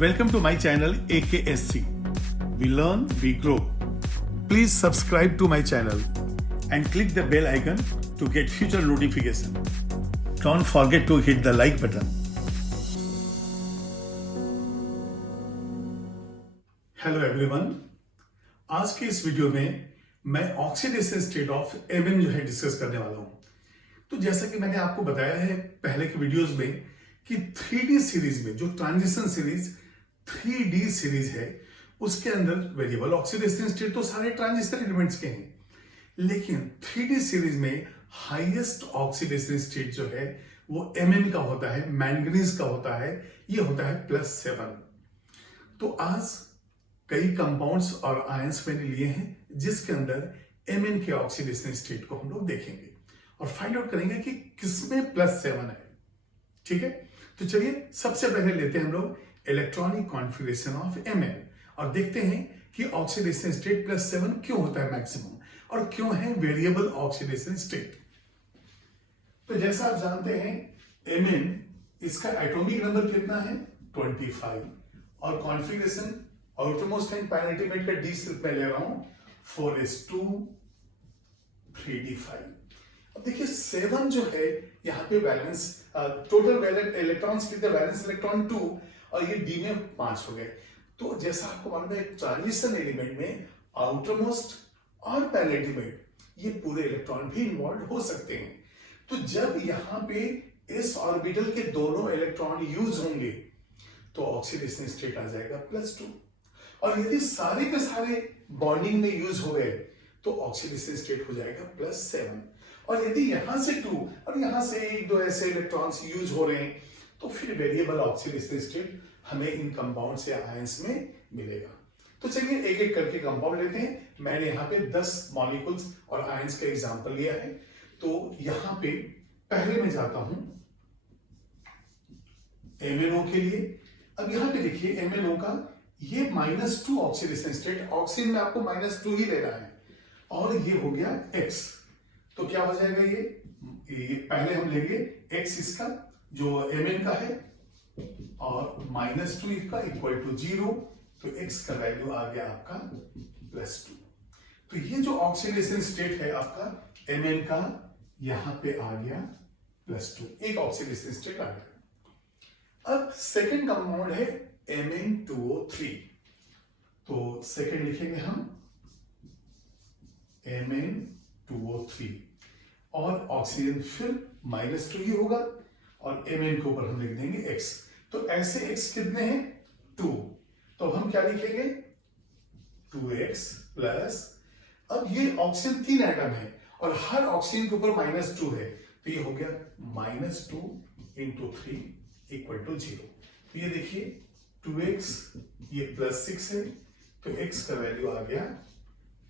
Welcome to my channel AKSC. We learn, we grow. Please subscribe to my channel and click the bell icon to get future notification. Don't forget to hit the like button. Hello everyone, आज के इस video में मैं oxidation state of Mn जो है discuss करने वाला हूं। तो जैसा कि मैंने आपको बताया है पहले के वीडियोस में कि 3D सीरीज में जो ट्रांजिशन सीरीज 3D सीरीज है उसके अंदर वेरिएबल ऑक्सीडेशन स्टेट तो सारे ट्रांजिशन एलिमेंट्स के हैं, लेकिन 3D सीरीज में हाईएस्ट ऑक्सीडेशन स्टेट जो है वो Mn का होता है, मैंगनीज का होता है, ये होता है +7। तो आज कई कंपाउंड्स और आयंस मैंने लिए हैं जिसके अंदर Mn के ऑक्सीडेशन स्टेट को हम लोग देखेंगे और फाइंड आउट करेंगे कि किसमें +7 है। ठीक है, तो चलिए सबसे पहले लेते हैं हम लोग इलेक्ट्रॉनिक कॉन्फ़िगरेशन ऑफ Mn और देखते हैं कि ऑक्सीडेशन स्टेट +7 क्यों होता है मैक्सिमम और क्यों है वेरिएबल ऑक्सीडेशन स्टेट। तो जैसा आप जानते हैं Mn इसका एटॉमिक नंबर कितना है 25 और कॉन्फ़िगरेशन आउटरमोस्ट एंड पेनिल्टिमेट का डी सिर्फ मैं ले रहा हूं 4s2 3d5। अब देखिए 7 जो है यहाँ पे वैलेंस टोटल वैलेंस इलेक्ट्रॉन्स कितने, वैलेंस इलेक्ट्रॉन 2 और ये डी में 5 हो गए। तो जैसा आपको मालूम है ट्रांजिशन एलिमेंट में आउटरमोस्ट और पेनिल्टिमेट ये पूरे इलेक्ट्रॉन भी इन्वॉल्व हो सकते हैं। तो जब यहाँ पे इस ऑर्बिटल के दोनों इलेक्ट्रॉन यूज होंगे तो ऑक्सीडेशन स्टेट आ जाएगा +2 और यदि सारे के सारे बॉन्डिंग में यूज हो गए तो ऑक्सीडेशन स्टेट हो जाएगा +7 और यदि यहां से 2 और यहां से 1-2 ऐसे इलेक्ट्रॉन्स यूज हो रहे हैं तो फिर वेरिएबल ऑक्सीडेशन स्टेट हमें इन कंपाउंड से आयंस में मिलेगा। तो चलिए एक एक करके कंपाउंड लेते हैं। मैंने यहाँ पे 10 मॉलिक्यूल्स और आयंस का एग्जांपल लिया है। तो यहां पे पहले मैं जाता हूं MnO के लिए। अब यहां पे देखिए MnO का ये -2 ऑक्सीडेशन स्टेट, ऑक्सीजन में आपको -2 ही लेना है और ये हो गया X। तो क्या हो जाएगा ये पहले हम लेंगे X इसका जो Mn का है और -2 का इक्वल टू 0, तो X का वैल्यू आ गया आपका +2। तो ये जो ऑक्सीडेशन स्टेट है आपका Mn का यहां पे आ गया +2, एक ऑक्सीडेशन स्टेट आ गया। अब सेकंड कंपाउंड है Mn2O3। तो सेकंड लिखेंगे हम Mn2O3 और ऑक्सीजन फिर -2 ही होगा और Mn के ऊपर हम लिख देंगे X। तो ऐसे X कितने हैं 2, तो हम क्या लिखेंगे 2X प्लस, अब ये ऑक्सीजन 3 एटम है और हर ऑक्सीजन के ऊपर -2 है तो ये हो गया -2 × 3 इक्वल टू 0। तो ये देखिए 2x ये +6 है तो x का वैल्यू आ गया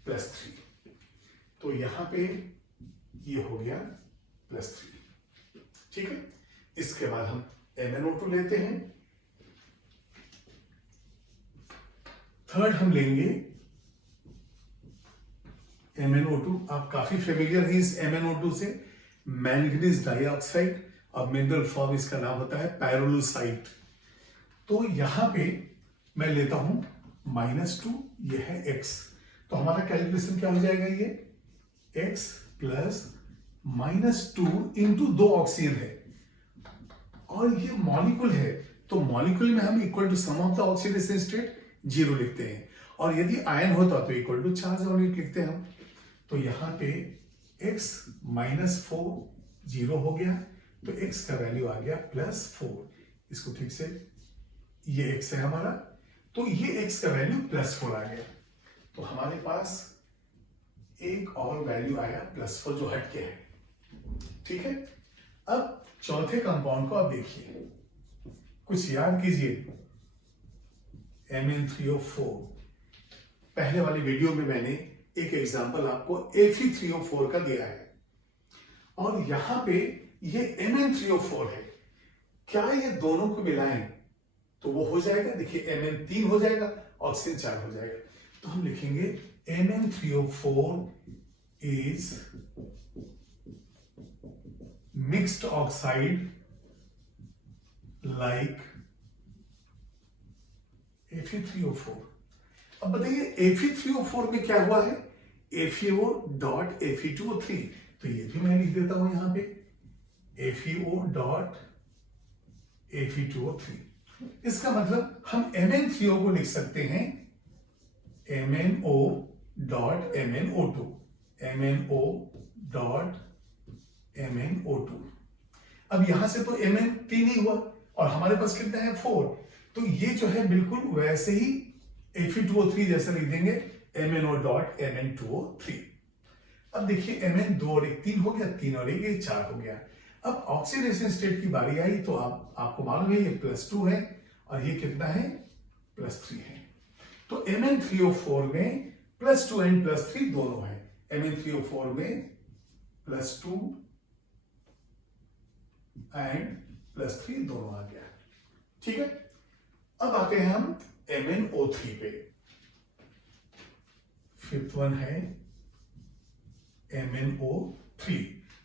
+3। तो यहां पे ये हो गया +3। ठीक है, इसके बाद हम MnO2 लेते हैं। थर्ड हम लेंगे MnO2। आप काफी फेमिलियर हैं इस MnO2 से, मैंगनीज डाइऑक्साइड और मिनरल फॉर्म इसका नाम होता है पायरोलुसाइट। तो यहां पे मैं लेता हूं -2, ये है X। तो हमारा कैलकुलेशन क्या हो जाएगा, ये X प्लस -2 इंटू 2 ऑक्सीजन है और ये मॉलिक्यूल है तो मॉलिक्यूल में हम equal to sum of the oxidation state 0 लिखते हैं और यदि आयन होता तो इक्वल टू चार्ज यूनिट लिखते हैं हम। तो यहां पे X -4 0 हो गया तो X का वैल्यू आ गया +4। इसको ठीक से, ये X है हमारा, तो ये X का वैल्यू +4 आ गया। तो हमारे पास एक और वैल्यू आया +4 जो हटके है। ठीक है, अब चौथे कंपाउंड को आप देखिए, कुछ याद कीजिए। Mn3O4 पहले वाली वीडियो में मैंने एक एग्जांपल आपको Fe3O4 का दिया है और यहां पे ये Mn3O4 है। क्या ये दोनों को मिलाएं तो वो हो जाएगा, देखिए Mn3 हो जाएगा, ऑक्सीजन 4 हो जाएगा। तो हम लिखेंगे Mn3O4 is mixed oxide like Fe3O4। अब बताइए Fe3O4 में क्या हुआ है, FeO डॉट Fe2O3, तो ये भी मैं लिख देता हूं यहां पे FeO डॉट Fe2O3। इसका मतलब हम MnO को लिख सकते हैं MnO dot MnO2, MnO dot MnO2। अब यहां से तो Mn 3 ही हुआ और हमारे पास कितना है 4, तो ये जो है बिल्कुल वैसे ही Fe2O3 जैसा लिख देंगे MnO डॉट Mn2O3। अब देखिए Mn 2 और 1 3 हो गया, 3 और 1 4 हो गया। अब ऑक्सीडेशन स्टेट की बारी आई तो आपको मालूम है ये +2 है और ये कितना है +3 है। तो Mn3O4 में +2 एंड +3 दोनों है। Mn3O4 में +2 एंड +3 दोनों आ गया, ठीक है। अब आते हैं हम MnO3 पे। फिफ्थ वन है MnO3।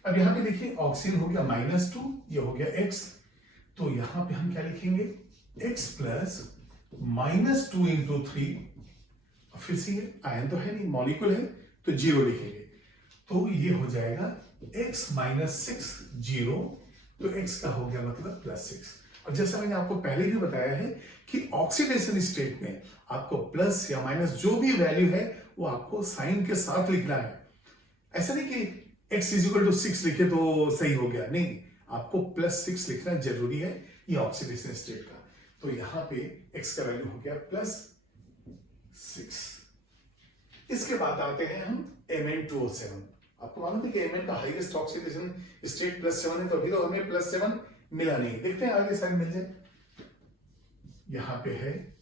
अब यहां पे देखिए ऑक्सीजन हो गया -2, ये हो गया X, तो यहां पे हम क्या लिखेंगे X प्लस -2 इंटू 3, फिर से ये आयन तो है नहीं, मॉलिक्यूल है तो 0 लिखेंगे, तो ये हो जाएगा X -6 0, तो X का हो गया मतलब +6। और जैसा मैंने आपको पहले भी बताया है कि ऑक्सीडेशन स्टेट में आपको प्लस या माइनस जो भी वैल्यू है वो आपको साइन के साथ लिखना है। ऐसा नहीं कि x = 6 लिखे तो सही हो गया, नहीं, आपको +6 लिखना जरूरी है ये ऑक्सीडेशन स्टेट का। तो यहां पे x का वैल्यू हो गया +6। इसके बाद आते हैं हम Mn2O7। आपको मालूम है कि Mn का हाईएस्ट ऑक्सीडेशन स्टेट +7 है, तो अभी तो हमें +7 मिला नहीं, देखते हैं आगे साइन मिल जाए। यहां पे है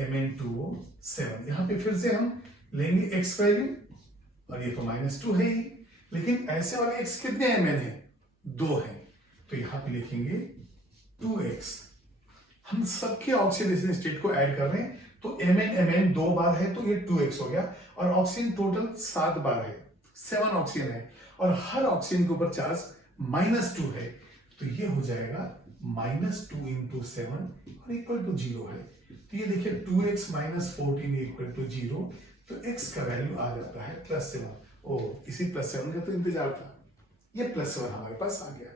Mn2O7, यहां पे फिर से हम लेंगे x वैल्यू और ये तो -2 है ही, लेकिन ऐसे वाले x कितने Mn है 2 है, तो यहां पे लिखेंगे 2x। हम सबके ऑक्सीडेशन स्टेट को ऐड कर रहे हैं तो Mn 2 बार है तो ये 2x हो गया, और ऑक्सीजन टोटल 7 बार है, 7 ऑक्सीजन है, और हर ऑक्सीजन के ऊपर चार्ज -2 है, तो ये हो जाएगा -2 इंटू 7 और इक्वल टू 0 है। तो ये देखिए 2x - 14 इक्वल टू 0, तो x का वैल्यू आ जाता है +7। ओ, इसी +7 का तो इंतजार था, ये +7 हमारे पास आ गया।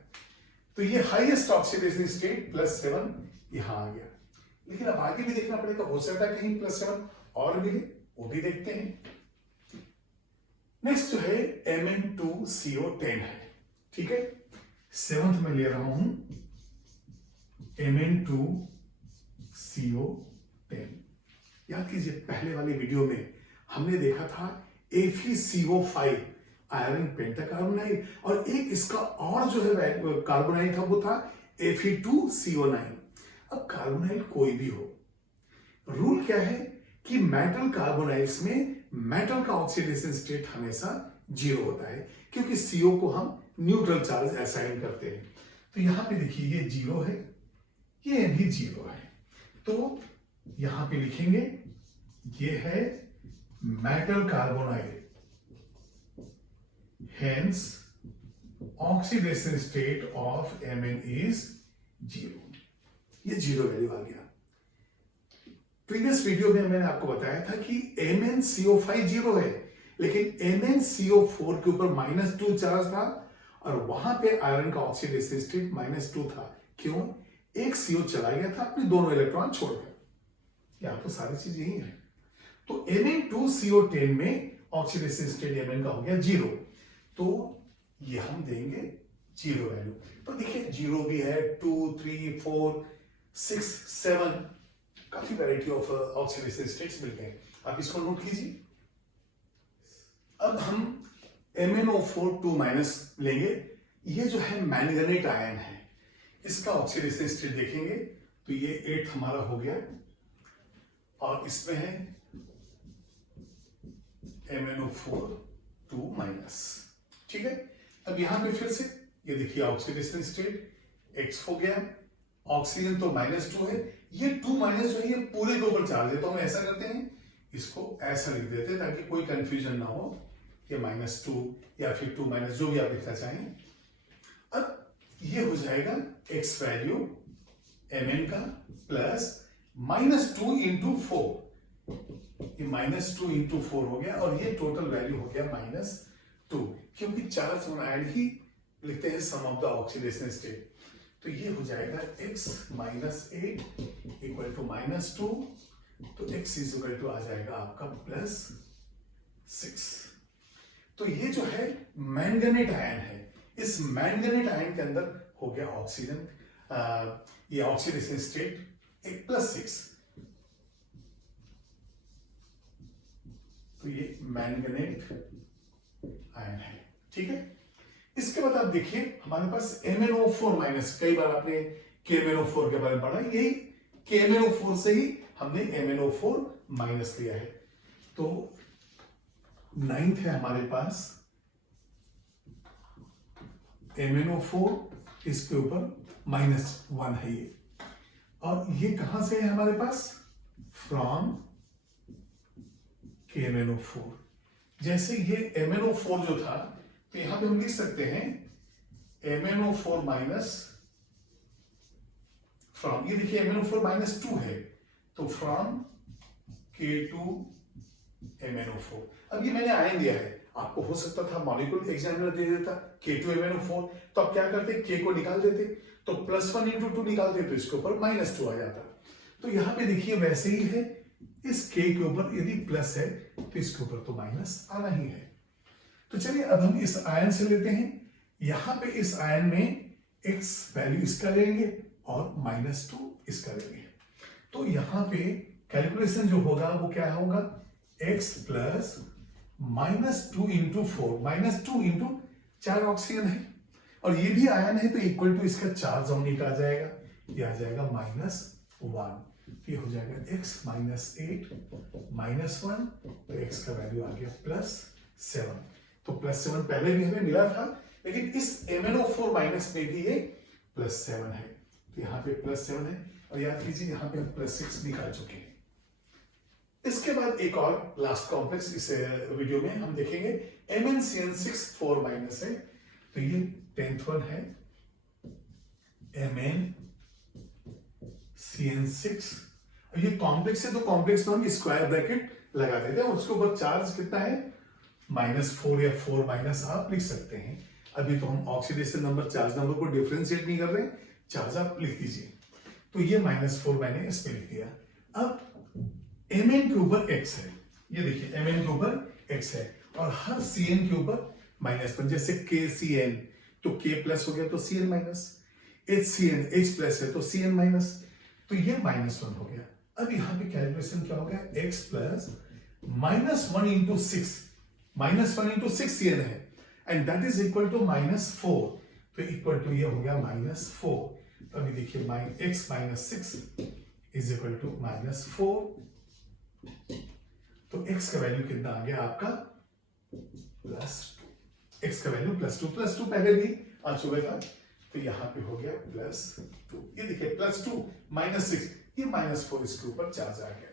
तो ये हाईएस्ट ऑक्सीडेशन स्टेट +7 यहां आ गया, लेकिन अब आगे भी देखना पड़ेगा, हो सकता है कहीं +7 और मिले, वो भी देखते हैं। नेक्स्ट जो है Mn2CO10 है, ठीक है। 7th में ले रहा हूं Mn2CO10। याद कीजिए पहले वाली वीडियो में हमने देखा था FeCO5 आयरन पेंटाकार्बोनाइल, और एक इसका और जो है कार्बोनाइल था वो था Fe2CO9। अब कार्बोनाइल कोई भी हो, रूल क्या है कि मेटल कार्बोनाइल्स में मेटल का ऑक्सीडेशन स्टेट हमेशा 0 होता है, क्योंकि CO को हम न्यूट्रल चार्ज असाइन करते हैं। तो यहां पे देखिए ये 0 है, ये भी 0 है, तो यहां पे लिखेंगे ये है metal carbonyl, hence oxidation state of Mn is 0। ये 0 वैल्यू आ गया। प्रीवियस वीडियो में मैंने आपको बताया था कि MnCO5 0 है, लेकिन MnCO4 के ऊपर -2 चार्ज था और वहां पे आयरन का ऑक्सीडेशन स्टेट -2 था। क्यों? एक CO चला गया था अपने दोनों इलेक्ट्रॉन छोड़कर। यहां तो सारी चीज यही है। तो Mn2CO10 में ऑक्सीडेशन स्टेट Mn का हो गया 0, तो ये हम देंगे 0 वैल्यू। तो देखिए 0 भी है, 2 3 4 6 7, काफी वैरायटी ऑफ ऑक्सीडेशन स्टेट्स मिल गए, आप इसको नोट कीजिए। अब हम MnO4 2- लेंगे, ये जो है मैंगनेट आयन है, इसका ऑक्सीडेशन स्टेट देखेंगे तो ये 8 हमारा हो गया, और इसमें है MnO4 2-, ठीक है। अब यहां पे फिर से ये देखिए ऑक्सीडेशन स्टेट X हो गया, ऑक्सीजन तो -2 है, ये 2- जो है ये पूरे के ऊपर चार्ज है, तो हम ऐसा करते हैं इसको ऐसा लिख देते हैं ताकि कोई कंफ्यूजन ना हो, ये -2 या फिर 2- जो भी आप लिखना चाहें। अब ये हो जाएगा X वैल्यू Mn का प्लस -2 × 4, ये -2 × 4 हो गया और ये टोटल वैल्यू हो गया -2, क्योंकि चार्ज हम ऐड ही लिखते हैं सम ऑफ द ऑक्सीडेशन स्टेट। तो ये हो जाएगा x - 8 = -2, तो x = आ जाएगा आपका +6। तो ये जो है मैंगनेट आयन है, इस मैंगनेट आयन के अंदर हो गया ऑक्सीजन, ये ऑक्सीडेशन स्टेट एक +6, तो ये मैंगनेट आयन है। ठीक है, इसके बाद आप देखिए हमारे पास MnO4-, कई बार आपने KMnO4 के बारे में पढ़ा, यही KMnO4 से ही हमने MnO4- लिया है। तो 9th है हमारे पास MnO4, इसके ऊपर -1 है ये, और ये कहां से है हमारे पास, फ्रॉम KMnO4। जैसे ये MnO4 जो था, तो यहां पे हम लिख सकते हैं MnO4- फ्रॉम, ये देखिए MnO4-2 है, तो फ्रॉम K2MnO4। अब ये मैंने आयन दिया है, आपको हो सकता था मॉलिक्यूल एग्जामिनर दे देता K2MnO4, तो आप क्या करते, K को निकाल देते, तो +1 × 2 निकालते, तो इसके ऊपर -2 आ जाता। तो यहां पे देखिए वैसे ही है, इस K के ऊपर यदि प्लस है तो इसके ऊपर तो माइनस आना ही है। तो चलिए अब हम इस आयन से लेते हैं, यहां पे इस आयन में x वैल्यू इसका लेंगे और -2 इसका लेंगे। तो यहां पे कैलकुलेशन जो होगा वो क्या होगा, x + -2 × 4, -2 × 4 ऑक्सीजन है, और ये भी आयन है, तो इक्वल टू इसका चार्ज हम नीचे आ जाएगा, ये आ जाएगा -1, ये हो जाएगा x - 8 -1, तो x का वैल्यू आ गया +7। तो +7 पहले भी हमें मिला था, लेकिन इस MnO4- में भी ये +7 है, तो यहाँ पे +7 है, और याद कीजिए यहाँ पे हम +6 निकाल चुके हैं। इसके बाद एक और लास्ट कॉम्प्लेक्स इस वीडियो में हम देखेंगे, MnCN6 4- है, तो ये 10th वन है, MnCN6, ये कॉम्प्लेक्स है, तो कॉम्प्लेक्स में हम स्क्वायर ब्रैकेट लगा देते हैं, और उसके ऊपर चार्ज कितना है, -4 या 4- आप लिख सकते हैं। अभी तो हम ऑक्सीडेशन नंबर, चार्ज नंबर को डिफरेंशिएट नहीं कर रहे, चार्ज आप लिख दीजिए। तो ये -4 मैंने इसमें लिख दिया। अब Mn के ऊपर x है, ये देखिए Mn के ऊपर x है, और हर Cn के ऊपर -1, जैसे KCN तो K+ हो गया तो Cn-, HCN H+ है तो Cn-, तो ये -1 हो गया। अब यहां पे कैलकुलेशन क्या हो गया, x + -1 × 6, -1 × 6 Cn है, and that is equal to -4, तो इक्वल टू ये हो गया -4। तो अभी देखिए x - 6 = -4, तो x का वैल्यू कितना आ गया आपका, +2, x का वैल्यू +2 पहले भी आ चुका था, तो यहां पे हो गया +2। ये देखिए +2 -6, ये -4 इसके ऊपर चार्ज आ गया।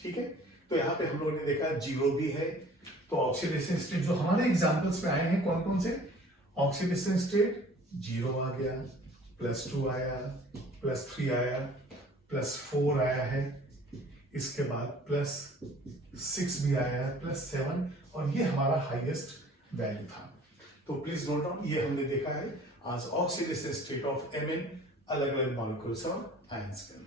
ठीक है, तो यहाँ पे हम लोगों ने देखा 0 भी है, तो ऑक्सीडेशन स्टेट जो हमारे एग्जांपल्स में आए हैं कौन कौन से, ऑक्सीडेशन स्टेट 0 आ गया, +2 आया, +3 आया, +4 आया है, इसके बाद +6 भी आया है, +7, और ये हमारा हाईएस्ट वैल्यू था। तो प्लीज नोट डाउन, ये हमने देखा है आज ऑक्सीडेशन स्टेट ऑफ Mn अलग अलग मॉलिक्यूल्स और आयंस के अंदर।